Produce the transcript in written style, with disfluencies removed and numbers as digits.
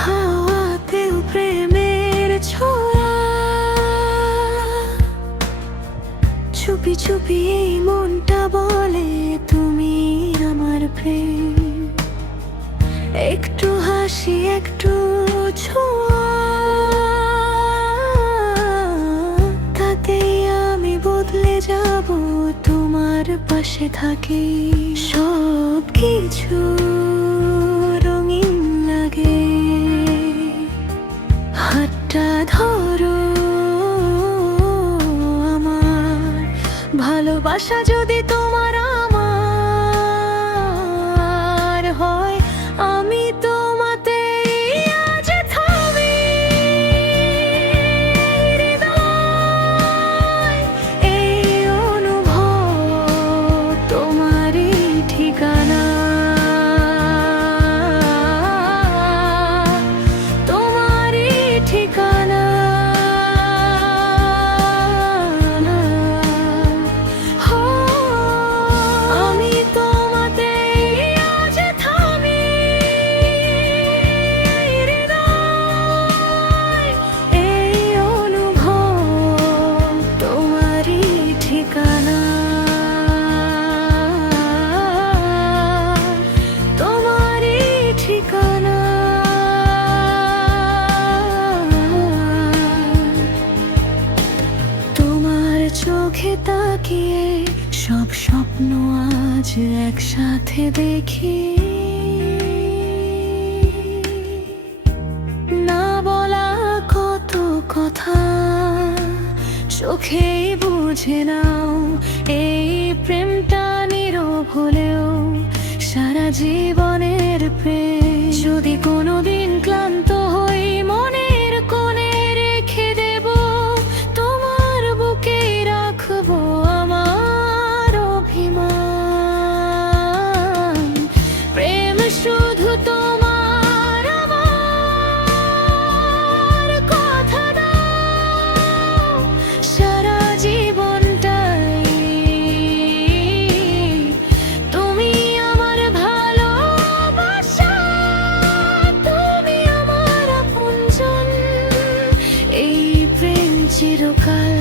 হাওয়াতেও প্রেমের ছোঁয়া, চুপি চুপি এই মনটা বলে তুমি আমার প্রেম। একটু হাসি একটু ছোঁয়া, তাতেই আমি বদলে যাব, তোমার পাশে থাকি। সব কিছু রঙিন লাগে, হাতটা ধরো আমার, ভালোবাসা যদি তোমার আমার হয়, আমি তোমাতে আজ থামি। হৃদয় এই অনুভব, তোমারই ঠিকানা, তোমারই ঠিকানা। আমি তোমাতে আজ থামি। হৃদয় এই অনুভব, তোমারই ঠিকানা, তোমারই ঠিকানা। তোমার চোখে তাকিয়ে সব স্বপ্ন আজ একসাথে দেখি। না বলা কত কথা চোখেই বুঝে নাও, এই প্রেমটা নীরব হলেও সারা জীবনের প্রেম। যদি কোনোদিন ক্লান্ত হই, মনের কোণে রেখে দেব, তোমার বুকে রাখবো আমার অভিমান। প্রেম শুধু তোমার আমার, কথা দাও সারা জীবনটাই তুমি আমার ভালোবাসা, তুমি আমার আপনজন। এই প্রেম চিরকাল